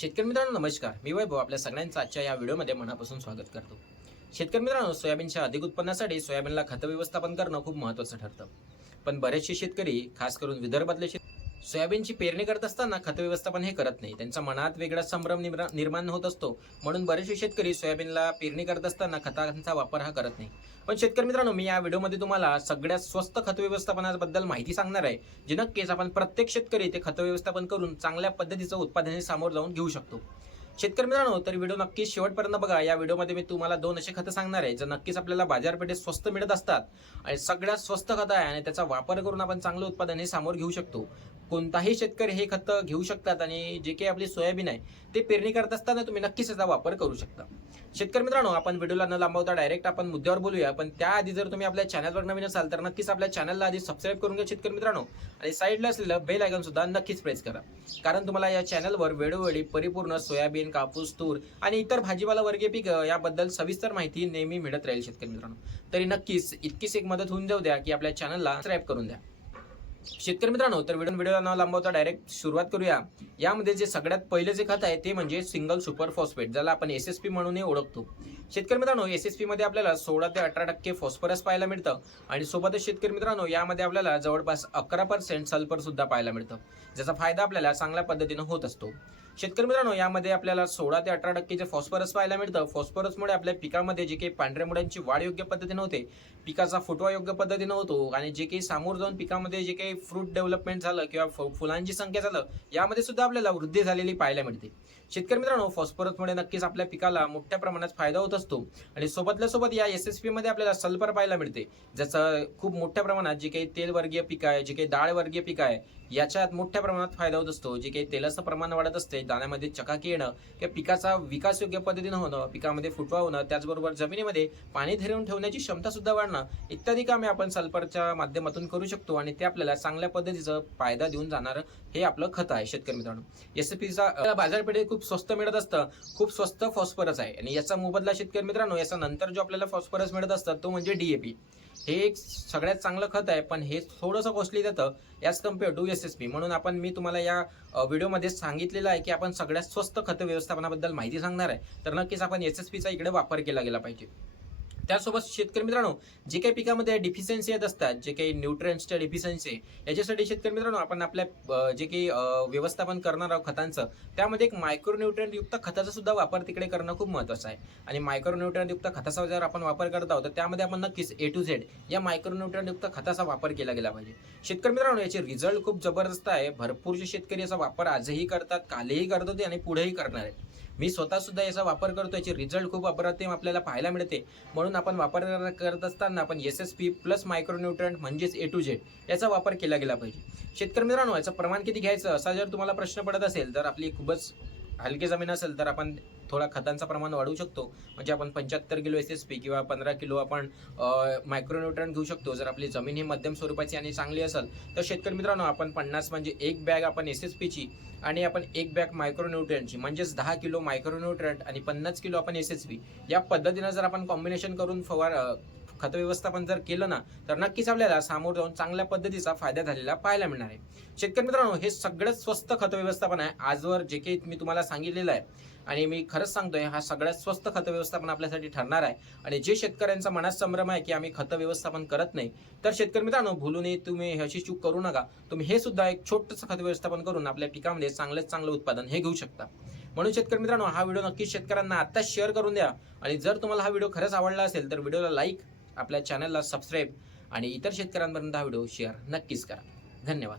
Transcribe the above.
शेतकरी मित्रांनो नमस्कार. मी वैभव आपल्या सगळ्यांचं आजच्या या व्हिडिओमध्ये मनापासून स्वागत करतो. शेतकरी मित्रांनो सोयाबीनच्या अधिक उत्पन्नासाठी सोयाबीनला खत व्यवस्थापन करणं खूप महत्त्वाचं ठरतं. पण बरेचसे शेतकरी खास करून विदर्भातले सोयाबीनची पेरणी करत असताना खत व्यवस्थापन हे करत नाही. त्यांच्या मनात वेगळा संभ्रम निर्माण होत असतो. म्हणून बरेचसे शेतकरी सोयाबीनला पेरणी करत असताना खतांचा वापर हा करत नाही. पण शेतकरी मित्रांनो मी या व्हिडिओमध्ये तुम्हाला सगळ्यात स्वस्त खत व्यवस्थापनाबद्दल माहिती सांगणार आहे जे नक्कीच आपण प्रत्येक शेतकरी ते खत व्यवस्थापन करून चांगल्या पद्धतीचं उत्पादन सामोर जाऊन घेऊ शकतो. शेतकरी मित्रांनो तर व्हिडिओ नक्कीच शेवटपर्यंत बघा. या व्हिडिओमध्ये मी तुम्हाला दोन असे खतं सांगणार आहे. जे नक्कीच आपल्याला बाजारपेठेत स्वस्त मिळत असतात आणि सगळ्यात स्वस्त खतं आहे आणि त्याचा वापर करून आपण चांगलं उत्पादन हे सामोर घेऊ शकतो. कोणताही शेतकरी हे खतं घेऊ शकतात आणि जे काही आपली सोयाबीन आहे ते पेरणी करत असताना तुम्ही नक्कीच त्याचा वापर करू शकता. शेतकरी मित्रांनो आपण व्हिडिओला न लांबवता डायरेक्ट आपण मुद्द्यावर बोलूया. पण त्याआधी जर तुम्ही आपल्या चॅनलवर नवीन असाल तर नक्कीच आपल्या चॅनलला आधी सबस्क्राईब करून घ्या शेतकरी मित्रांनो. आणि साईडला असलेलं बेल आयकन सुद्धा नक्कीच प्रेस करा. कारण तुम्हाला या चॅनलवर वेळोवेळी परिपूर्ण सोयाबीन कापूस तूर आणि इतर भाजीपाला वर्गीय पीक याबद्दल सविस्तर माहिती नेहमी मिळत राहील शेतकरी मित्रांनो. तरी नक्कीच इतकीच एक मदत होऊन जाऊ द्या की आपल्या चॅनलला सबस्क्राईब करून द्या. शेतकरी मित्रांनो तर व्हिडिओ व्हिडिओ न लांबवता डायरेक्ट सुरुवात करूया. यामध्ये जे सगळ्यात पहिले जे खत आहे ते म्हणजे सिंगल सुपर फॉस्फेट ज्याला आपण एस एस पी म्हणूनही ओळखतो. शेतकरी मित्रांनो एस एस पीमध्ये आपल्याला सोळा ते अठरा टक्के फॉस्फरस पाहायला मिळतं. आणि सोबतच शेतकरी मित्रांनो यामध्ये आपल्याला जवळपास अकरा पर्सेंट सल्फर सुद्धा पाहायला मिळतं. ज्याचा फायदा आपल्याला चांगल्या पद्धतीनं होत असतो. शेतकरी मित्रांनो यामध्ये आपल्याला सोळा ते अठरा टक्के जे फॉस्फरस पाहायला मिळतं फॉस्फरसमुळे आपल्या पिकामध्ये जे काही पांढऱ्या मुळ्यांची वाढ योग्य पद्धतीनं होते पिकाचा फुटवा योग्य पद्धतीनं होतो आणि जे काही सामोर जाऊन पिकामध्ये जे काही फ्रूट डेव्हलपमेंट झालं किंवा फुलांची संख्या झालं यामध्ये सुद्धा आपल्याला वृद्धी झालेली पाहायला मिळते. शेतकरी मित्रांनो फॉस्फरसमुळे नक्कीच आपल्या पिकाला मोठ्या प्रमाणात फायदा होत असतो. आणि सोबतल्या सोबत या एस एस पी मध्ये आपल्याला सल्फर पाहायला मिळते. ज्याचं खूप मोठ्या प्रमाणात जे काही तेलवर्गीय पीक आहे जे काही डाळ वर्गीय पीक आहे याच्यात मोठ्या प्रमाणात फायदा होत असतो. जे काही तेलाचं प्रमाण वाढत असते दाण्यामध्ये चकाकी येणं किंवा पिकाचा विकास योग्य पद्धतीनं होणं पिकामध्ये फुटवा होणं त्याचबरोबर जमिनीमध्ये पाणी धरून ठेवण्याची क्षमता सुद्धा वाढणं इत्यादी कामे आपण सल्फरच्या माध्यमातून करू शकतो आणि ते आपल्याला चांगल्या पद्धतीचं फायदा देऊन जाणारं हे आपलं खत आहे शेतकरी मित्रांनो. एस पीचा बाजारपेठेत खूप स्वस्त मिळत असतं. खूप स्वस्त फॉस्फरस आहे. आणि याचा मोबदला शेतकरी मित्रांनो याचा नंतर जो आपल्याला फॉस्फरस मिळत असतं तो म्हणजे डीएपी हे एक सगळ्यात चांगलं खत आहे पण हे थोडंसं कॉस्टली जातं याच compare to S S P म्हणून आपण मी तुम्हाला या व्हिडिओमध्ये सांगितलेलं आहे की आपण सगळ्यात स्वस्त खत व्यवस्थापनाबद्दल माहिती सांगणार आहे. तर नक्कीच आपण एस एस पीचा इकडे वापर केला गेला पाहिजे. त्यासोबत शेतकरी मित्रांनो जे काही पिकामध्ये डिफिशियन्सी येत असतात जे काही न्यूट्रियन्सच्या डिफिशियन्सी याच्यासाठी शेतकरी मित्रांनो आपण आपल्या जे काही व्यवस्थापन करणार आहोत खतांचं त्यामध्ये एक मायक्रोन्यूट्रियंट युक्त खताचा सुद्धा वापर तिकडे करणं खूप महत्त्वाचं आहे. आणि मायक्रोन्यूट्रियंट युक्त खताचा जर आपण वापर करत आहोत तर त्यामध्ये आपण नक्कीच ए टू झेड या मायक्रोन्यूट्रियंट युक्त खताचा वापर केला गेला पाहिजे. शेतकरी मित्रांनो याचे रिझल्ट खूप जबरदस्त आहे. भरपूरचे शेतकरी याचा वापर आजही करतात कालही करत होते आणि पुढेही करणार आहेत. मी स्वतः सुद्धा याचा वापर करतो याचे रिझल्ट खूप अप्रतिम आपल्याला पाहायला मिळते. म्हणून आपण वापर करत असताना आपण S S P plus micronutrient म्हणजेच ए टू झेड याचा वापर केला गेला पाहिजे. शेतकरी मित्रांनो याचं प्रमाण किती घ्यायचं असा जर तुम्हाला प्रश्न पडत असेल तर आपली खूपच हलकी जमीन असेल तर आपण थोडा खतांचा प्रमाण वाढवू शकतो. म्हणजे आपण पंच्याहत्तर किलो एस एस पी किंवा पंधरा किलो आपण मायक्रोन्यूट्रन घेऊ शकतो. जर आपली जमीन ही मध्यम स्वरूपाची आणि चांगली असेल तर शेतकरी मित्रांनो आपण पन्नास म्हणजे एक बॅग आपण एस एस पीची आणि आपण एक बॅग मायक्रोन्यूट्रंटची म्हणजेच दहा किलो मायक्रोन्यूट्रंट आणि पन्नास किलो आपण एस एस पी या पद्धतीनं जर आपण कॉम्बिनेशन करून फवार खत व्यवस्थापन जर केलं ना तर नक्कीच आपल्याला सामोर जाऊन चांगल्या पद्धतीचा फायदा झालेला पाहायला मिळणार आहे. शेतकरी मित्रांनो हे सगळ्यात स्वस्त खत व्यवस्थापन आहे. आजवर जे काही मी तुम्हाला सांगितलेलं आहे आणि मी खरंच सांगतोय हा सगळ्यात स्वस्त खत व्यवस्थापन आपल्यासाठी ठरणार आहे. आणि जे शेतकऱ्यांचा मनात संभ्रम आहे की आम्ही खत व्यवस्थापन करत नाही तर शेतकरी मित्रांनो भूलूनही तुम्ही अशी चूक करू नका. तुम्ही हे सुद्धा एक छोटंसं खत व्यवस्थापन करून आपल्या पिकामध्ये चांगलंच चांगलं उत्पादन हे घेऊ शकता. म्हणून शेतकरी मित्रांनो हा व्हिडिओ नक्कीच शेतकऱ्यांना आत्ताच शेअर करून द्या. आणि जर तुम्हाला हा व्हिडिओ खरंच आवडला असेल तर व्हिडिओला लाईक आपल्या चॅनलला सबस्क्राईब आणि इतर शेतकऱ्यांपर्यंत हा व्हिडिओ शेअर नक्कीच करा. धन्यवाद.